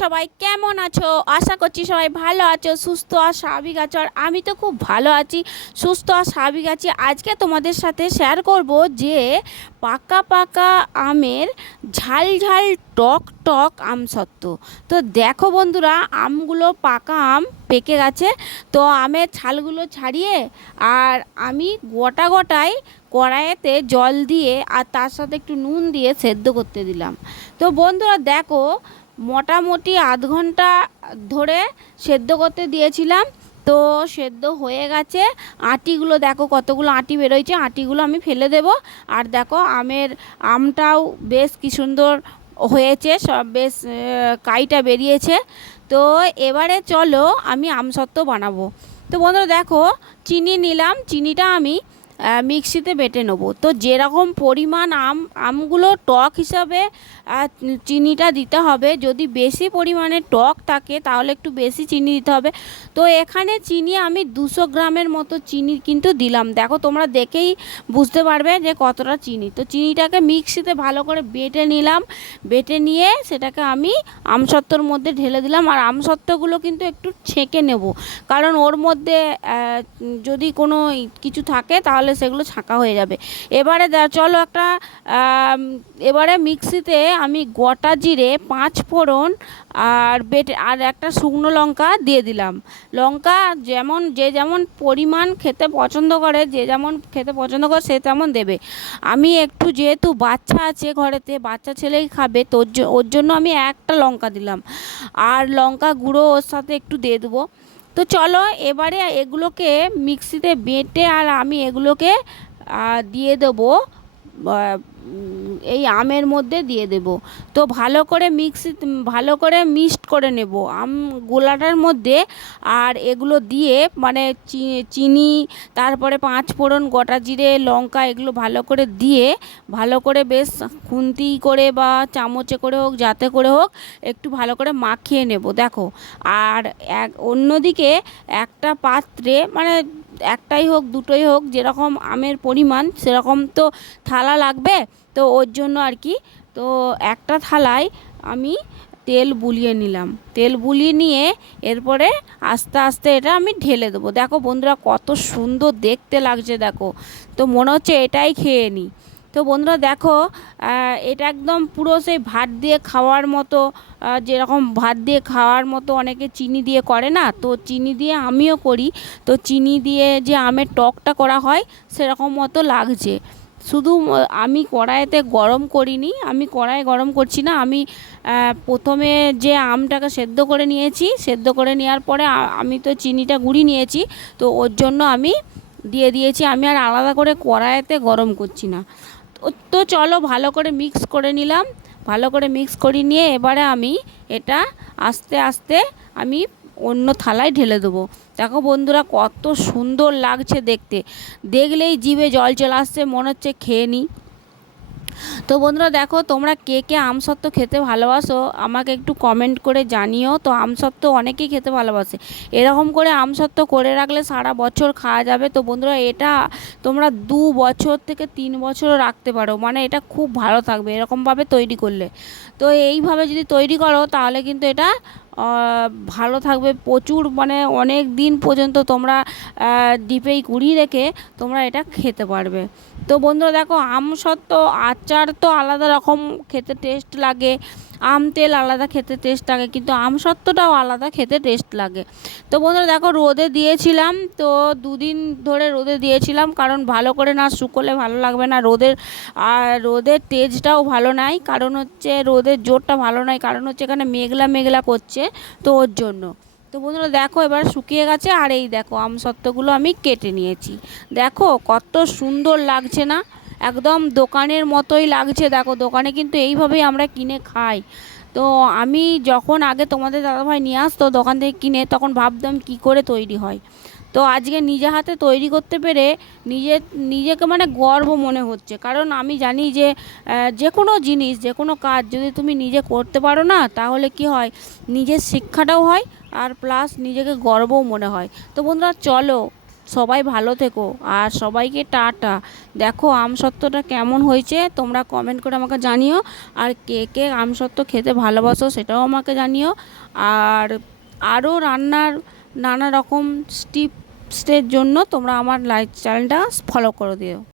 সবাই কেমন আছো? আশা করছি সবাই ভালো আছো, সুস্থ আর স্বাভাবিক আছো, আর আমি তো খুব ভালো আছি, সুস্থ আর স্বাভাবিক আছি। আজকে তোমাদের সাথে শেয়ার করব যে পাকা পাকা আমের ঝাল ঝাল টক টক আম সত্ত্ব। তো দেখো বন্ধুরা, আমগুলো পাকা আম পেকে গেছে। তো আমের ছালগুলো ছাড়িয়ে আর আমি গোটা গোটাই কড়াইতে জল দিয়ে আর তার সাথে একটু নুন দিয়ে সেদ্ধ করতে দিলাম। তো বন্ধুরা দেখো মোটামুটি আধ ঘণ্টা ধরে সেদ্ধ করতে দিয়েছিলাম। তো সেদ্ধ হয়ে গেছে। আটিগুলো দেখো কতগুলো আটি বেরোয়ছে, আটিগুলো আমি ফেলে দেব। আর দেখো আমের আমটাও বেশ কি সুন্দর হয়েছে, সব বেশ কাইটা বেরিয়েছে। তো এবারে চলো আমি আমসত্ত্ব বানাবো। তো বন্ধুরা দেখো, চিনি নিলাম, চিনিটা আমি মিক্সিতে বেটে নেব। তো যেরকম পরিমাণ আম, আমগুলো টক হিসাবে চিনিটা দিতে হবে, যদি বেশি পরিমাণে টক থাকে, তাহলে একটু বেশি চিনি দিতে হবে। তো এখানে চিনি আমি দুশো গ্রামের মতো চিনি কিন্তু দিলাম। দেখো, তোমরা দেখেই বুঝতে পারবে যে কতটা চিনি। তো চিনিটাকে মিক্সিতে ভালো করে বেটে নিলাম। বেটে নিয়ে সেটাকে আমি আমসত্ত্বর মধ্যে ঢেলে দিলাম। আর আমসত্ত্বগুলো কিন্তু একটু ছেঁকে নেব। কারণ ওর মধ্যে যদি কোনো কিছু থাকে, তাহলে সেগুলো ছাঁকা হয়ে যাবে। এবারে চলো একটা এবারে মিক্সিতে আমি গোটা জিরে পাঁচ ফোড়ন আর বেটে, আর একটা শুকনো লঙ্কা দিয়ে দিলাম। লঙ্কা যেমন, যে যেমন পরিমাণ খেতে পছন্দ করে, যে যেমন খেতে পছন্দ করে সে তেমন দেবে। আমি একটু যেহেতু বাচ্চা আছে ঘরেতে, বাচ্চা ছেলেই খাবে, তোর ওর জন্য আমি একটা লঙ্কা দিলাম। আর লঙ্কা গুঁড়ো ওর সাথে একটু দিয়ে দেবো। তো চলো এবারে এগুলোকে মিক্সিতে বেটে আর আমি এগুলোকে দিয়ে দেবো। এই আমের মধ্যে দিয়ে দেব। তো ভালো করে মিক্সি ভালো করে মিক্সড করে নেব আম গোলাটার মধ্যে। আর এগুলো দিয়ে মানে চিনি, তারপরে পাঁচ ফোড়ন গোটা জিরে, লঙ্কা এগুলো ভালো করে দিয়ে, ভালো করে বেশ খুন্তি করে বা চামচে করে হোক, যাতে করে হোক, একটু ভালো করে মাখিয়ে নেব। দেখো, আর এক, অন্যদিকে একটা পাত্রে মানে একটাই হোক, দুটোই হোক, যেরকম আমের পরিমাণ, সেরকম তো থালা লাগবে। তো ওর জন্য আর কি, তো একটা থালায় আমি তেল বুলিয়ে নিলাম। তেল বুলিয়ে নিয়ে এরপরে আস্তে আস্তে এটা আমি ঢেলে দেবো। দেখো বন্ধুরা কত সুন্দর দেখতে লাগছে, দেখো। তো মনে হচ্ছে এটাই খেয়ে নিই তো বন্ধুরা দেখো এটা একদম পুরো সেই ভাত দিয়ে খাওয়ার মতো যেরকম ভাত দিয়ে খাওয়ার মতো অনেকে চিনি দিয়ে করে না? তো চিনি দিয়ে আমিও করি। তো চিনি দিয়ে যে আমের টকটা করা হয়, সেরকম মতো লাগছে। শুধু আমি কড়াইতে গরম করিনি, আমি কড়াই গরম করছি না, আমি প্রথমে যে আমটাকে সেদ্ধ করে নিয়েছি, সেদ্ধ করে নেওয়ার পরে আমি তো চিনিটা গুঁড়ি নিয়েছি, তো ওর জন্য আমি দিয়ে দিয়েছি, আমি আর আলাদা করে কড়াইতে গরম করছি না। তো- চলো ভালো করে মিক্স করে নিলাম। ভালো করে মিক্স করে নিয়ে এবারে আমি এটা আস্তে আস্তে আমি অন্য থালায় ঢেলে দেবো। দেখো বন্ধুরা কত সুন্দর লাগছে দেখতে। দেখলেই জিভে জল চলে আসছে, মনে হচ্ছে খেয়ে নিই তো বন্ধুরা দেখো, তোমরা কে কে আমসত্ত্ব খেতে ভালোবাসো আমাকে একটু কমেন্ট করে জানিও। তো আমসত্ত্ব অনেকেই খেতে ভালোবাসে। এরকম করে আমসত্ত্ব করে রাখলে সারা বছর খাওয়া যাবে। তো বন্ধুরা, এটা তোমরা দু বছর থেকে তিন বছরও রাখতে পারো। মানে এটা খুব ভালো থাকবে এরকমভাবে তৈরি করলে। তো এইভাবে যদি তৈরি করো, তাহলে কিন্তু এটা ভালো থাকবে। প্রচুর মানে অনেক দিন পর্যন্ত তোমরা ডিপেই কুড়িয়ে রেখে তোমরা এটা খেতে পারবে। তো বন্ধুরা দেখো, আম সত্ত্ব আচার তো আলাদা রকম খেতে টেস্ট লাগে। আম তেল আলাদা খেতে টেস্ট লাগে, কিন্তু আম সত্ত্বটাও আলাদা খেতে টেস্ট লাগে। তো বন্ধুরা দেখো, রোদে দিয়েছিলাম, তো দুদিন ধরে রোদে দিয়েছিলাম, কারণ ভালো করে না শুকোলে ভালো লাগবে না। রোদের, আর রোদের তেজটাও ভালো নাই, কারণ হচ্ছে রোদের জোরটা ভালো নয় কারণ হচ্ছে এখানে মেঘলা মেঘলা করছে, তো ওর জন্য। তো বন্ধুরা দেখো, এবার শুকিয়ে গেছে আর এই দেখো, আম সত্ত্বগুলো আমি কেটে নিয়েছি। দেখো, কত সুন্দর লাগছে না? একদম দোকানের মতোই লাগছে। দেখো, দোকানে কিন্তু এইভাবেই আমরা কিনে খাই। তো আমি যখন আগে তোমাদের দাদাভাই নিয়ে আসতো দোকান থেকে কিনে, তখন ভাবতাম কি করে তৈরি হয়। তো আজকে নিজে হাতে তৈরি করতে পেরে নিজে, নিজেকে মানে গর্ব মনে হচ্ছে। কারণ আমি জানি যে যে কোনো জিনিস যে কোনো কাজ যদি তুমি নিজে করতে পারো না, তাহলে কি হয়? নিজের শিক্ষাটাও হয় আর প্লাস নিজেকে গর্বও মনে হয়। তো বন্ধুরা, চলো, সবাই ভালো থেকো আর সবাইকে টাটা। দেখো আমসত্ত্বটা কেমন হয়েছে, তোমরা কমেন্ট করে আমাকে জানিও। আর কে কে আমসত্ত্ব খেতে ভালোবাসো সেটাও আমাকে জানিও। আর আরও রান্নার নানা রকম টিপসের জন্য তোমরা আমার লাইক চ্যানেলটা ফলো করে দিও।